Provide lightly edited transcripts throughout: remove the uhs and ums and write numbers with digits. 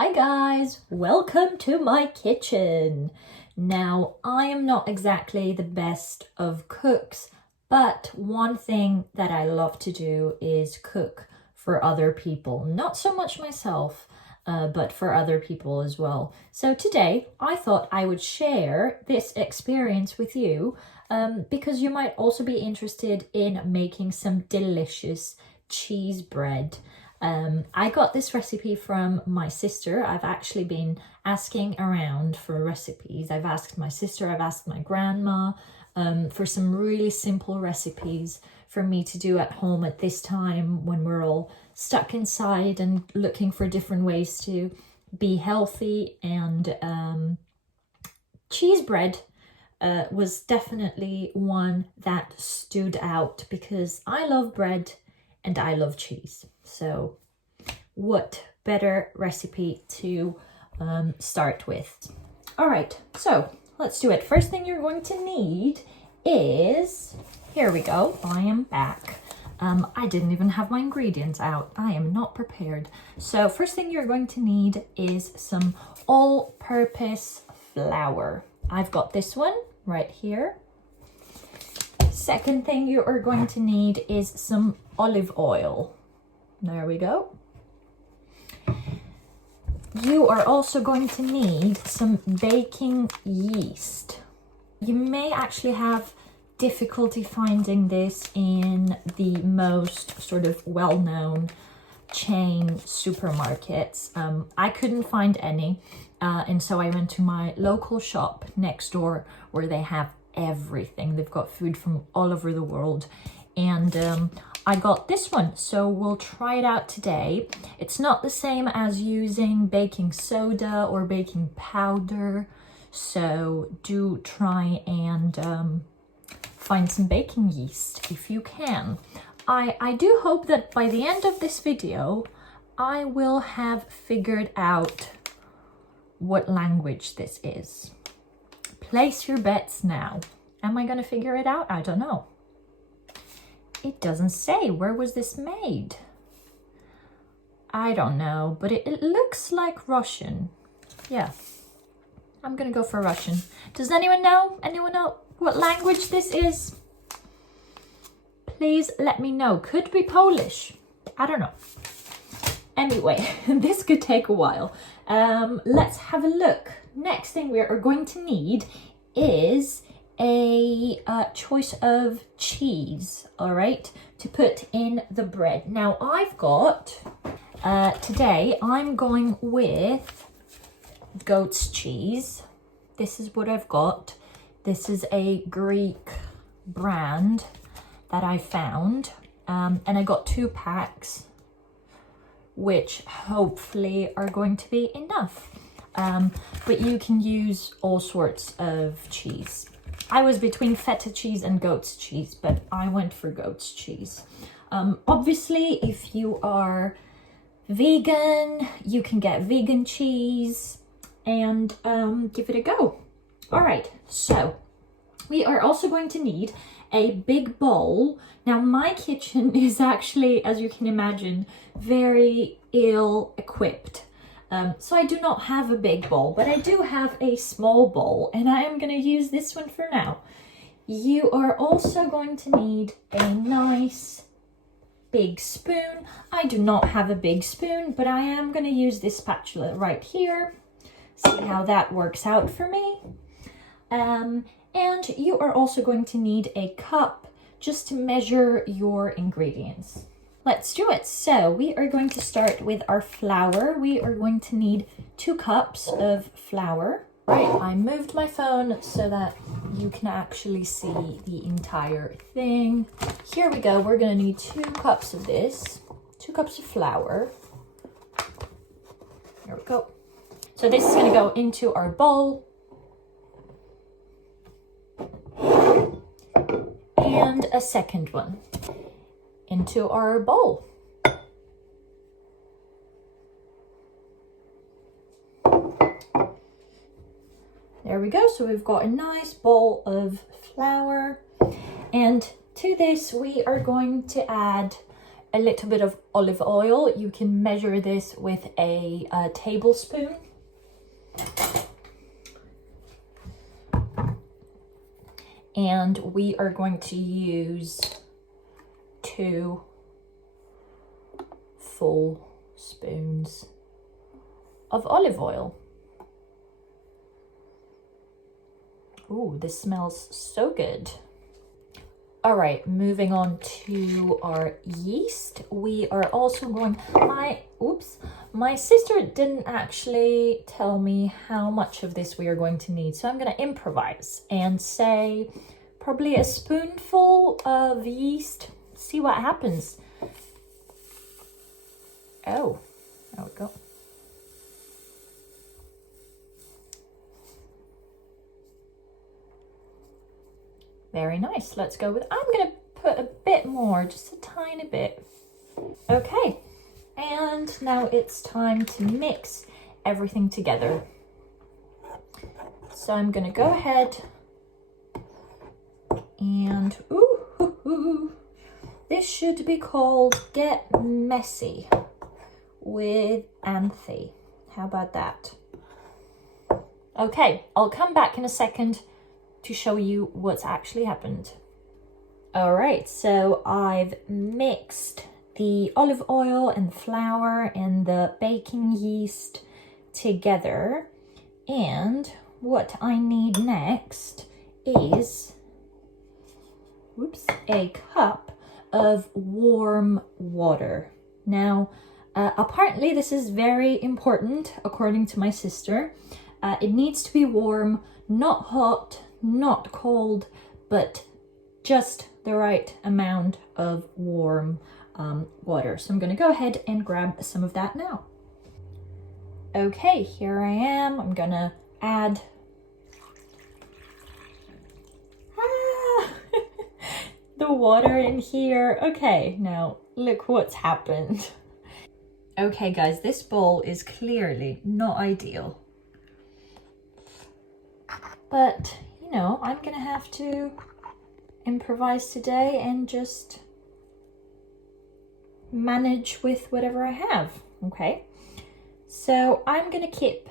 Hi guys, welcome to my kitchen. Now, I am not exactly the best of cooks, but one thing that I love to do is cook for other people. Not so much myself, but for other people as well. So today, I thought I would share this experience with you because you might also be interested in making some delicious cheese bread. I got this recipe from my sister. I've actually been asking around for recipes. I've asked my sister, I've asked my grandma for some really simple recipes for me to do at home at this time when we're all stuck inside and looking for different ways to be healthy. And cheese bread was definitely one that stood out because I love bread and I love cheese. So what better recipe to start with? All right, so let's do it. First thing you're going to need is, here we go, I am back. I didn't even have my ingredients out. I am not prepared. So first thing you're going to need is some all-purpose flour. I've got this one right here. Second thing you are going to need is some olive oil. There we go. You are also going to need some baking yeast. You may actually have difficulty finding this in the most sort of well-known chain supermarkets. I couldn't find any, and so I went to my local shop next door where they have everything. They've got food from all over the world, and I got this one, so we'll try it out today. It's not the same as using baking soda or baking powder, so do try and find some baking yeast if you can. I do hope that by the end of this video, I will have figured out what language this is. Place your bets now. Am I gonna figure it out? I don't know. It doesn't say. Where was this made? I don't know, but it looks like Russian. Yeah, I'm gonna go for Russian. Does anyone know? Anyone know what language this is? Please let me know. Could be Polish. I don't know. Anyway, this could take a while. Let's have a look. Next thing we are going to need is a choice of cheese, all right, to put in the bread. Now I've got, today I'm going with goat's cheese. This is what I've got. This is a Greek brand that I found, and I got 2 packs, which hopefully are going to be enough. But you can use all sorts of cheese. I was between feta cheese and goat's cheese, but I went for goat's cheese. Obviously, if you are vegan, you can get vegan cheese and give it a go. All right, so we are also going to need a big bowl. Now, my kitchen is actually, as you can imagine, very ill-equipped. So I do not have a big bowl, but I do have a small bowl, and I am going to use this one for now. You are also going to need a nice big spoon. I do not have a big spoon, but I am going to use this spatula right here. See how that works out for me. And you are also going to need a cup just to measure your ingredients. Let's do it. So we are going to start with our flour. We are going to need 2 cups of flour. Right, I moved my phone so that you can actually see the entire thing. Here we go. We're going to need 2 cups of this, 2 cups of flour. There we go. So this is going to go into our bowl. And a second one into our bowl. There we go. So we've got a nice bowl of flour. And to this, we are going to add a little bit of olive oil. You can measure this with a tablespoon. And we are going to use 2 full spoons of olive oil. Ooh, this smells so good. All right, moving on to our yeast. We are also going, my sister didn't actually tell me how much of this we are going to need. So I'm gonna improvise and say probably a spoonful of yeast. See what happens. Oh, there we go. Very nice. Let's go with, I'm gonna put a bit more, just a tiny bit. Okay, and now it's time to mix everything together. So I'm gonna go ahead and, this should be called Get Messy with Anthi. How about that? Okay, I'll come back in a second to show you what's actually happened. All right, so I've mixed the olive oil and flour and the baking yeast together. And what I need next is, a cup of warm water. Now, apparently this is very important according to my sister. It needs to be warm, not hot, not cold, but just the right amount of warm water. So I'm going to go ahead and grab some of that now. Okay, here I am. I'm going to add the water in here. Okay, now look what's happened. Okay guys, this bowl is clearly not ideal. But, you know, I'm gonna have to improvise today and just manage with whatever I have, okay? So I'm gonna keep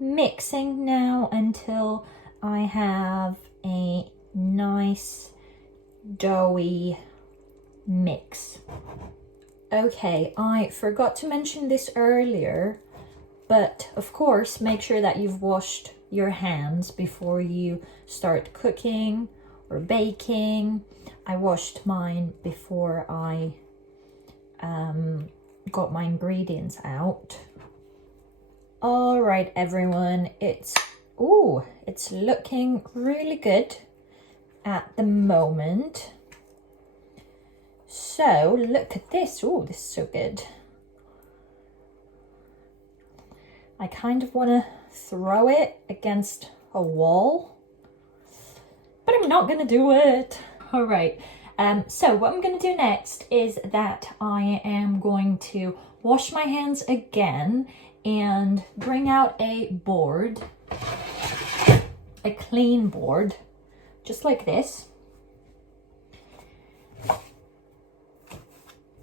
mixing now until I have a nice doughy mix. Okay, I forgot to mention this earlier, but of course make sure that you've washed your hands before you start cooking or baking. I washed mine before I got my ingredients out. All right, everyone, it's looking really good at the moment. So look at this. Oh, this is so good. I kind of want to throw it against a wall, but I'm not going to do it. All right. So what I'm going to do next is that I am going to wash my hands again and bring out a board, a clean board, just like this,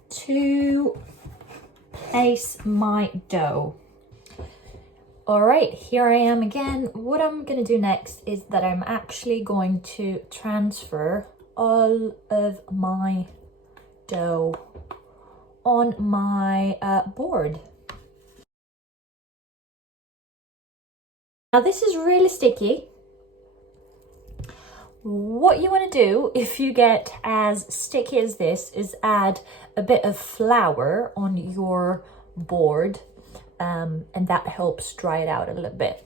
to place my dough. All right, here I am again. What I'm going to do next is that I'm actually going to transfer all of my dough on my board. Now this is really sticky. What you want to do if you get as sticky as this is add a bit of flour on your board, and that helps dry it out a little bit.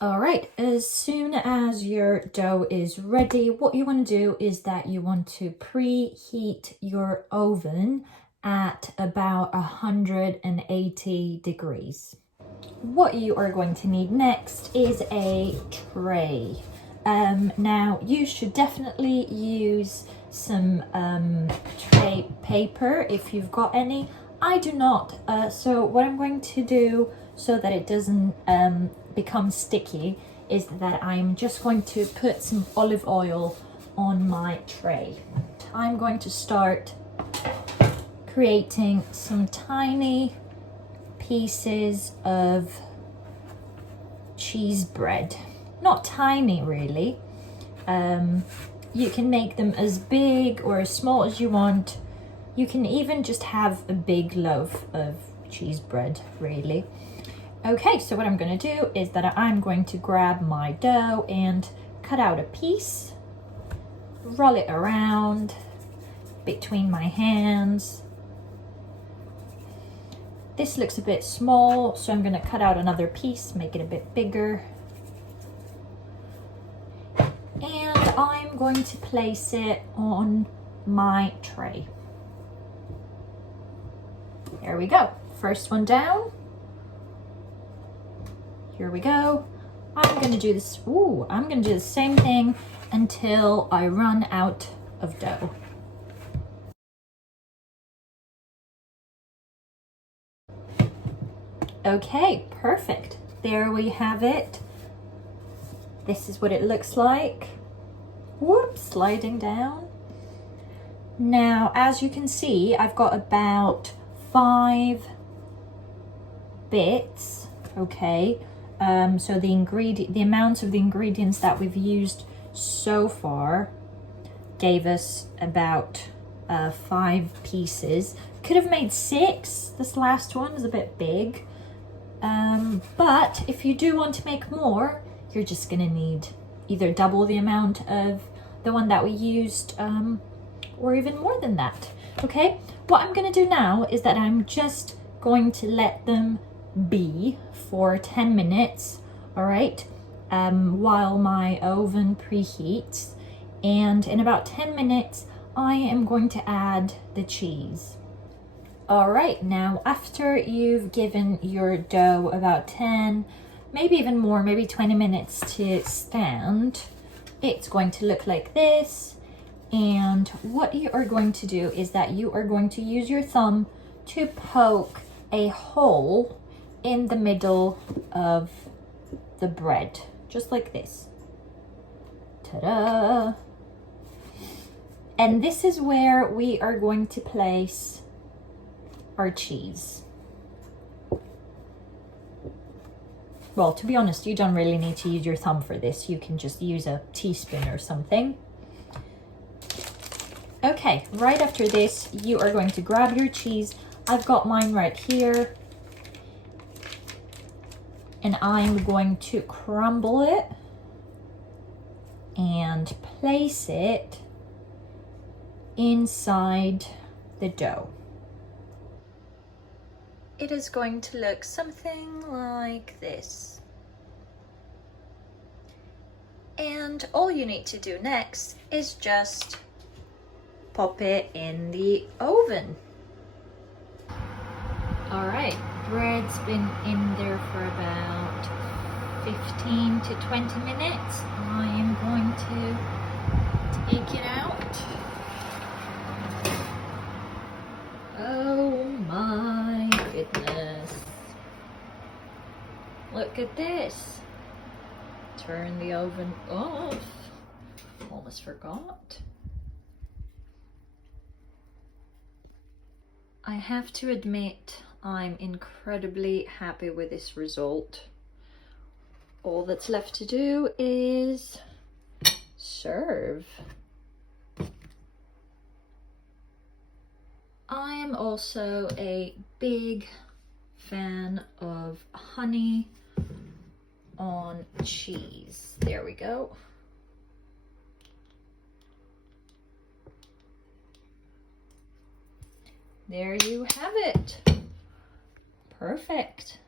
All right, as soon as your dough is ready, what you want to do is that you want to preheat your oven at about 180 degrees. What you are going to need next is a tray. Now you should definitely use some tray paper if you've got any. I do not, so what I'm going to do so that it doesn't become sticky is that I'm just going to put some olive oil on my tray. I'm going to start creating some tiny pieces of cheese bread. Not tiny really. You can make them as big or as small as you want. You can even just have a big loaf of cheese bread, really. Okay, so what I'm going to do is that I'm going to grab my dough and cut out a piece, roll it around between my hands. This looks a bit small, so I'm going to cut out another piece, make it a bit bigger. And I'm going to place it on my tray. There we go. First one down. Here we go. I'm going to do this. Ooh, I'm going to do the same thing until I run out of dough. Okay, perfect. There we have it. This is what it looks like. Whoops, sliding down. Now, as you can see, I've got about 5 bits, okay? So the amount of the ingredients that we've used so far gave us about 5 pieces. Could have made 6. This last one is a bit big. But if you do want to make more, you're just gonna need either double the amount of the one that we used, or even more than that. Okay, what I'm gonna do now is that I'm just going to let them be for 10 minutes, all right, while my oven preheats. And in about 10 minutes, I am going to add the cheese. All right, now after you've given your dough about 10, maybe even more, maybe 20 minutes to stand, it's going to look like this. And what you are going to do is that you are going to use your thumb to poke a hole in the middle of the bread, just like this. Ta-da! And this is where we are going to place our cheese. Well, to be honest, you don't really need to use your thumb for this. You can just use a teaspoon or something. Okay, right after this, you are going to grab your cheese. I've got mine right here. And I'm going to crumble it and place it inside the dough. It is going to look something like this. And all you need to do next is just pop it in the oven. All right, bread's been in there for about 15 to 20 minutes. I am going to take it out. Oh my goodness. Look at this. Turn the oven off. Almost forgot. I have to admit, I'm incredibly happy with this result. All that's left to do is serve. I am also a big fan of honey on cheese. There we go. There you have it. Perfect.